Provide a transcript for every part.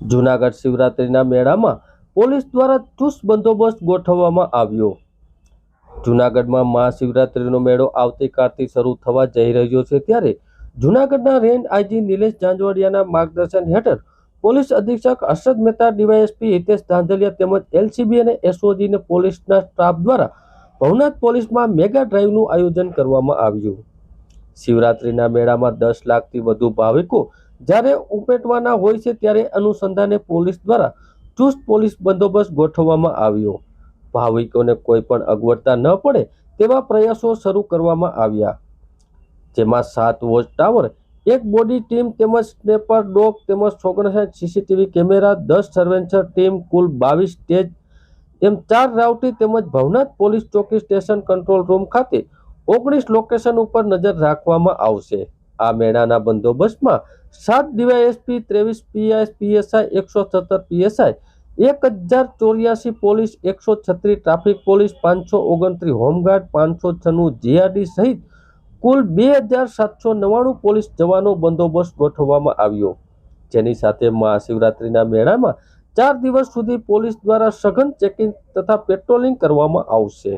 જૂનાગઢ શિવરાત્રીના મેળામાં પોલીસ દ્વારા ચુસ્ત બંદોબસ્ત ગોઠવવામાં આવ્યો। જૂનાગઢમાં મહાશિવરાત્રીનો મેળો આવતીકાલથી શરૂ થવા જઈ રહ્યો છે, ત્યારે જૂનાગઢના રેન્જ આઈજી નિલેશ જાંજવાડિયાના માર્ગદર્શન હેઠળ પોલીસ અધિક્ષક હર્ષદ મહેતા, ડીવાયએસપી હિતેશ ધાંધલિયા તેમજ એલસીબી અને એસઓજીને પોલીસના સ્ટાફ દ્વારા ભવનાથ પોલીસમાં મેગા ડ્રાઈવનું આયોજન કરવામાં આવ્યું। શિવરાત્રીના મેળામાં 10 લાખથી વધુ ભાવિકો જ્યારે ઉમટવાના હોય છે, ત્યારે અનુસંધાને પોલીસ દ્વારા ચુસ્ત પોલીસ બંદોબસ્ત ગોઠવવામાં આવ્યો। ભાવિકોને કોઈ પણ અગવડતા ન પડે તેવા પ્રયાસો શરૂ કરવામાં આવ્યા, જેમાં 7 વોચ ટાવર, 1 બોડી ટીમ તેમજ સ્નેપર ડોગ તેમજ 59 સીસીટીવી કેમેરા, 10 સર્વેલન્સ ટીમ, કુલ 22 સ્ટેજ એમ 4 રાઉટી તેમજ ભવનાથ પોલીસ ચોકી સ્ટેશન કંટ્રોલ રૂમ ખાતે 19 લોકેશન ઉપર નજર રાખવામાં આવશે। આ મેળાના બંદોબસ્તમાં 7 DYSP, 23 PI, PSI, 117 PSI, 1084 police, 136 traffic police, 529 home guard, 596 GRD સહિત કુલ 2799 પોલીસ જવાનો બંદોબસ્ત ગોઠવવામાં આવ્યો, જેની સાથે મહાશિવરાત્રીના મેળામાં 4 દિવસ સુધી પોલીસ દ્વારા સઘન ચેકિંગ તથા પેટ્રોલિંગ કરવામાં આવશે।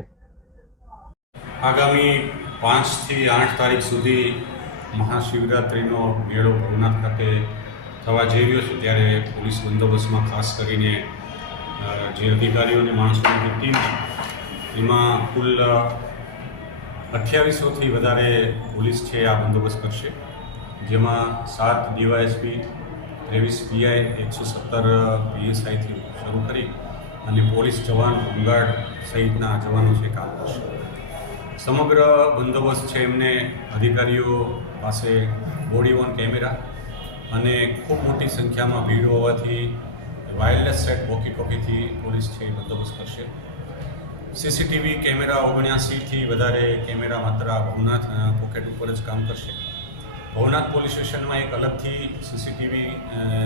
આગામી 5 થી 8 તારીખ સુધી મહાશિવરાત્રિનો મેળો ભવનાથ ખાતે થવા જઈ રહ્યો છે, ત્યારે પોલીસ બંદોબસ્તમાં ખાસ કરીને જે અધિકારીઓ અને માણસોની ટીમ છે, એમાં કુલ 2800થી વધારે પોલીસ છે આ બંદોબસ્ત કરશે, જેમાં 7 ડીવાયએસપી, 23 પીઆઈ, 117 પીએસઆઈથી શરૂ કરી અને પોલીસ જવાન, હોમગાર્ડ સહિતના જવાનો છે કામ કરશે। સમગ્ર બંદોબસ્ત છે એમને અધિકારીઓ પાસે બોડી ઓન કેમેરા અને ખૂબ મોટી સંખ્યામાં ભીડ હોવાથી વાયરલેસ સેટ વોકી ટોકીથી પોલીસ છે એ બંદોબસ્ત કરશે। સીસીટીવી કેમેરા 79થી વધારે કેમેરા માત્ર ભવનાથ પોકેટ ઉપર જ કામ કરશે। ભવનાથ પોલીસ સ્ટેશનમાં એક અલગથી સીસીટીવી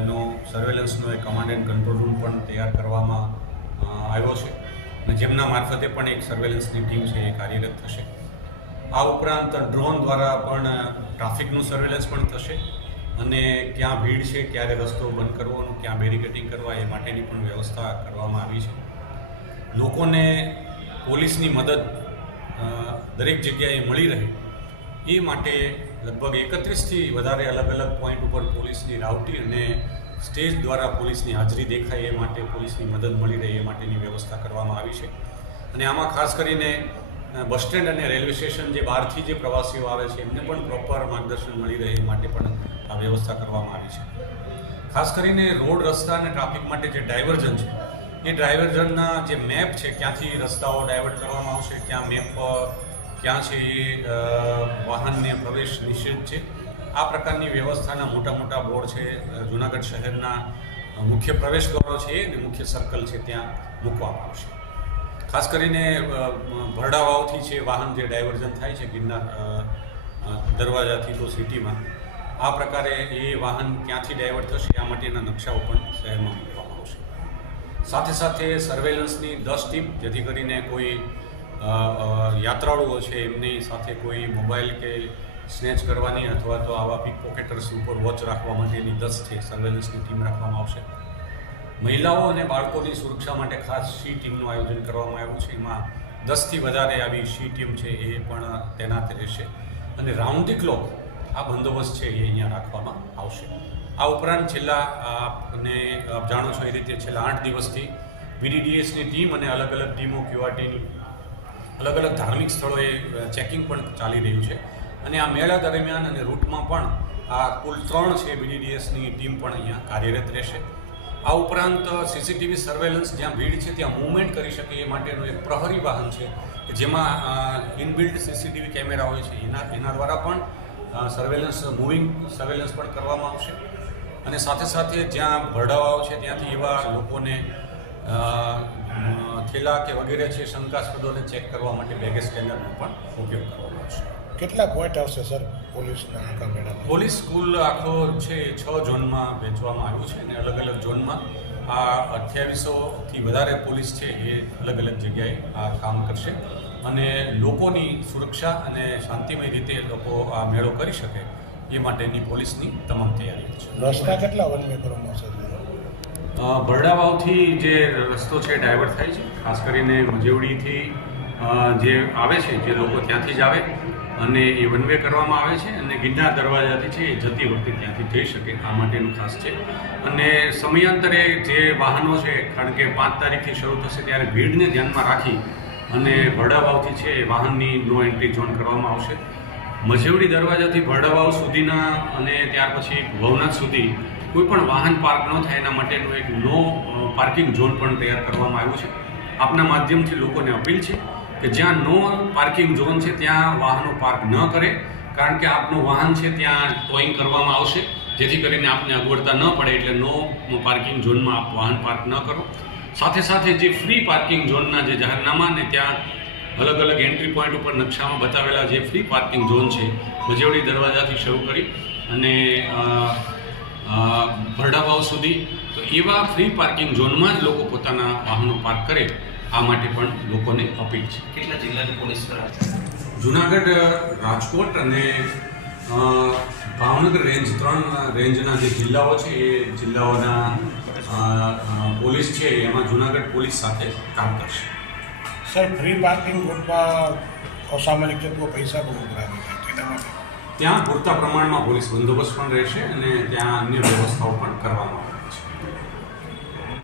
નો સર્વેલન્સનો એક કમાન્ડ એન્ડ કંટ્રોલ રૂમ પણ તૈયાર કરવામાં આવ્યો છે, અને જેમના મારફતે પણ એક સર્વેલન્સની ટીમ છે એ કાર્યરત થશે। આ ઉપરાંત ડ્રોન દ્વારા પણ ટ્રાફિકનું સર્વેલન્સ પણ થશે, અને ક્યાં ભીડ છે, ક્યારે રસ્તો બંધ કરવાનો, ક્યાં બેરિકેડિંગ કરવા, એ માટેની પણ વ્યવસ્થા કરવામાં આવી છે। લોકોને પોલીસની મદદ દરેક જગ્યાએ મળી રહે એ માટે લગભગ 31થી વધારે અલગ અલગ પોઈન્ટ ઉપર પોલીસની રાઉટી અને સ્ટેજ દ્વારા પોલીસની હાજરી દેખાય એ માટે પોલીસની મદદ મળી રહે એ માટેની વ્યવસ્થા કરવામાં આવી છે। અને આમાં ખાસ કરીને બસ સ્ટેન્ડ અને રેલવે સ્ટેશન જે બહારથી જે પ્રવાસીઓ આવે છે એમને પણ પ્રોપર માર્ગદર્શન મળી રહે એ માટે પણ આ વ્યવસ્થા કરવામાં આવી છે। ખાસ કરીને રોડ, રસ્તા અને ટ્રાફિક માટે જે ડાયવર્ઝન છે, એ ડાયવર્ઝનના જે મેપ છે, ક્યાંથી રસ્તાઓ ડાયવર્ટ કરવામાં આવશે, ક્યાં મેપ ક્યાં છે એ વાહનને પ્રવેશ નિષેધ છે, આ પ્રકારની વ્યવસ્થાના મોટા મોટા બોર્ડ છે જૂનાગઢ શહેરના મુખ્ય પ્રવેશ દ્વારો છે અને મુખ્ય સર્કલ છે ત્યાં મૂકવામાં આવશે। ખાસ કરીને ભરડા વાવથી છે વાહન જે ડાયવર્ઝન થાય છે ગિરનાર દરવાજાથી તો સિટીમાં, આ પ્રકારે એ વાહન ક્યાંથી ડાયવર્ટ થશે આ માટેના નકશાઓ પણ શહેરમાં મૂકવામાં આવશે। સાથે સાથે સર્વેલન્સની 10 ટીમ, જેથી કરીને કોઈ યાત્રાળુઓ છે એમની સાથે કોઈ મોબાઈલ કે સ્નેચ કરવાની અથવા તો આવા પિક પોકેટર્સ ઉપર વોચ રાખવા માટેની 10 છે સર્વેલન્સની ટીમ રાખવામાં આવશે। મહિલાઓ અને બાળકોની સુરક્ષા માટે ખાસ સી ટીમનું આયોજન કરવામાં આવ્યું છે, એમાં 10થી વધારે આવી સી ટીમ છે એ પણ તૈનાત રહેશે, અને રાઉન્ડ ધી ક્લોક આ બંદોબસ્ત છે એ અહીંયા રાખવામાં આવશે। આ ઉપરાંત છેલ્લા અને આપ જાણો છો એ રીતે છેલ્લા 8 દિવસથી બીડીડીએસની ટીમ અને અલગ અલગ ટીમો ક્યુઆરટીની અલગ અલગ ધાર્મિક સ્થળોએ ચેકિંગ પણ ચાલી રહ્યું છે, અને આ મેળા દરમિયાન અને રૂટમાં પણ આ કુલ 3 છે બીડીડીએસની ટીમ પણ અહીંયા કાર્યરત રહેશે। આ ઉપરાંત સીસીટીવી સર્વેલન્સ જ્યાં ભીડ છે ત્યાં મૂવમેન્ટ કરી શકે એ માટેનું એક પ્રહરી વાહન છે કે જેમાં ઇનબિલ્ટ સીસીટીવી કેમેરા હોય છે, એના દ્વારા પણ સર્વેલન્સ, મૂવિંગ સર્વેલન્સ પણ કરવામાં આવશે। અને સાથે સાથે જ્યાં ભરડાવાઓ છે ત્યાંથી એવા લોકોને થેલા કે વગેરે છે શંકાસ્પદોને ચેક કરવા માટે બેગેજ સ્કેનરનો પણ ઉપયોગ કરવામાં આવશે। કેટલા પોઈન્ટ આવશે સર પોલીસના આખા મેળામાં? પોલીસ કુલ આખો છે 6 ઝોનમાં વહેંચવામાં આવ્યું છે, અને અલગ અલગ ઝોનમાં આ 2800થી વધારે પોલીસ છે એ અલગ અલગ જગ્યાએ આ કામ કરશે, અને લોકોની સુરક્ષા અને શાંતિમય રીતે લોકો આ મેળો કરી શકે એ માટેની પોલીસની તમામ તૈયારી છે। રસ્તા કેટલા વનમે કરવામાં આવશે? ભરડાવાવથી જે રસ્તો છે ડાયવર્ટ થાય છે, ખાસ કરીને મજેવડીથી જે આવે છે જે લોકો ત્યાંથી જ આવે અને એ વન વે કરવામાં આવે છે અને ગિરનાર દરવાજાથી છે એ જતી વખતે ત્યાંથી જઈ શકે આ માટેનું ખાસ છે. અને સમયાંતરે જે વાહનો છે, કારણ કે 5 તારીખથી શરૂ થશે ત્યારે ભીડને ધ્યાનમાં રાખી અને ભરડાવાવથી છે એ વાહનની નો એન્ટ્રી ઝોન કરવામાં આવશે. મજેવડી દરવાજાથી ભરડાવાવ સુધીના અને ત્યાર પછી ભવનાથ સુધી કોઈ પણ વાહન પાર્ક ન થાય એના માટેનું એક નો પાર્કિંગ ઝોન પણ તૈયાર કરવામાં આવ્યું છે. આપના માધ્યમથી લોકોને અપીલ છે કે જ્યાં નો પાર્કિંગ ઝોન છે ત્યાં વાહનો પાર્ક ન કરે, કારણ કે આપનું વાહન છે ત્યાં ટોઈંગ કરવામાં આવશે, જેથી કરીને આપને અગવડતા ન પડે. એટલે નો પાર્કિંગ ઝોનમાં આપ વાહન પાર્ક ન કરો. સાથે સાથે જે ફ્રી પાર્કિંગ ઝોનના જે જાહેરનામા ને ત્યાં અલગ અલગ એન્ટ્રી પોઈન્ટ ઉપર નકશામાં બતાવેલા જે ફ્રી પાર્કિંગ ઝોન છે મજેવડી દરવાજાથી શરૂ કરી અને ભરડાવાવ સુધી, તો એવા ફ્રી પાર્કિંગ ઝોનમાં જ લોકો પોતાના વાહનો પાર્ક કરે આ માટે પણ લોકોને અપીલ છે. કેટલા જિલ્લાની પોલીસ જુનાગઢ, રાજકોટ અને ભાવનગર રેન્જ 3 રેન્જના જે જિલ્લાઓ છે એ જિલ્લાઓના પોલીસ છે એમાં જુનાગઢ પોલીસ સાથે કામ કરશે. સર, ફ્રી પાર્કિંગ રૂટમાં અસામાજિક તત્વો પૈસા બહુ ઉઘરાવે છે, તેના માટે ત્યાં પૂરતા પ્રમાણમાં પોલીસ બંદોબસ્ત પણ રહેશે અને ત્યાં અન્ય વ્યવસ્થાઓ પણ કરવામાં આવશે.